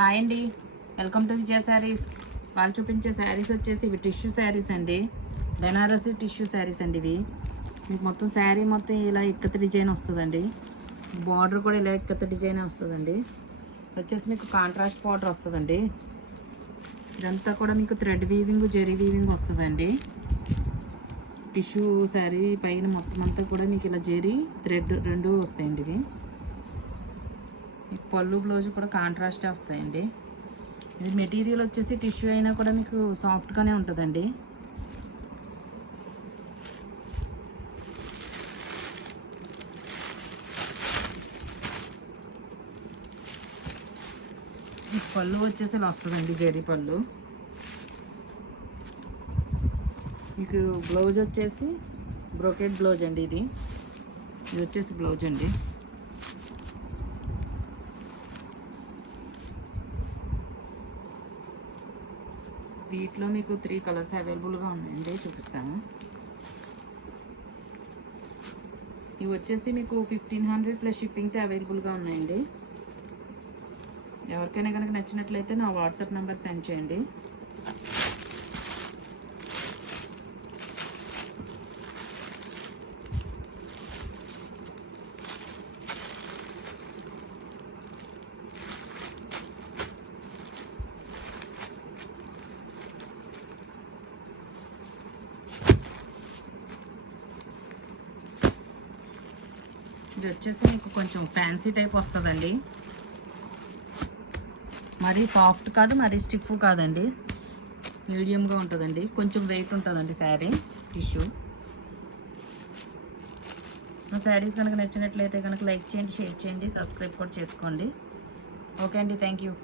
Hi అండి, welcome to విజయ శారీస్. వాళ్ళు చూపించే శారీస్ వచ్చేసి ఇవి టిష్యూ శారీస్ అండి. బెనారసీ టిష్యూ శారీస్ అండి. ఇవి మీకు మొత్తం శారీ మొత్తం ఇలా ఇక్కత డిజైన్ వస్తుందండి. బార్డర్ కూడా ఇలా ఇక్కత డిజైన్ వస్తుందండి. వచ్చేసి మీకు కాంట్రాస్ట్ బార్డర్ వస్తుందండి. ఇదంతా కూడా మీకు థ్రెడ్ వీవింగ్, జెరీ వీవింగ్ వస్తుందండి. టిష్యూ శారీ పైన మొత్తం అంతా కూడా మీకు ఇలా జెరీ థ్రెడ్ రెండు వస్తాయండి. ఇవి మీకు పళ్ళు బ్లౌజ్ కూడా కాంట్రాస్ట్ వస్తాయండి. ఇది మెటీరియల్ వచ్చేసి టిష్యూ అయినా కూడా మీకు సాఫ్ట్గానే ఉంటుందండి. పళ్ళు వచ్చేసి ఇలా వస్తుందండి, జెరీ పళ్ళు. మీకు బ్లౌజ్ వచ్చేసి బ్రోకెట్ బ్లౌజ్ అండి. ఇది వచ్చేసి బ్లౌజ్ అండి. వీటిలో మీకు 3 కలర్స్ అవైలబుల్గా ఉన్నాయండి, చూపిస్తాను. ఇవి వచ్చేసి మీకు 1500 ప్లస్ షిప్పింగ్తో అవైలబుల్గా ఉన్నాయండి. ఎవరికైనా కనుక నచ్చినట్లయితే నా వాట్సాప్ నెంబర్ సెండ్ చేయండి. ఇది వచ్చేసి మీకు కొంచెం ఫ్యాన్సీ టైప్ వస్తుందండి. మరీ సాఫ్ట్ కాదు, మరీ స్టిఫ్ కాదండి, మీడియంగా ఉంటుందండి. కొంచెం వెయిట్ ఉంటుందండి శారీ టిష్యూ. మా శారీస్ కనుక నచ్చినట్లయితే కనుక లైక్ చేయండి, షేర్ చేయండి, సబ్స్క్రైబ్ కూడా చేసుకోండి. ఓకే అండి, థ్యాంక్ యూ.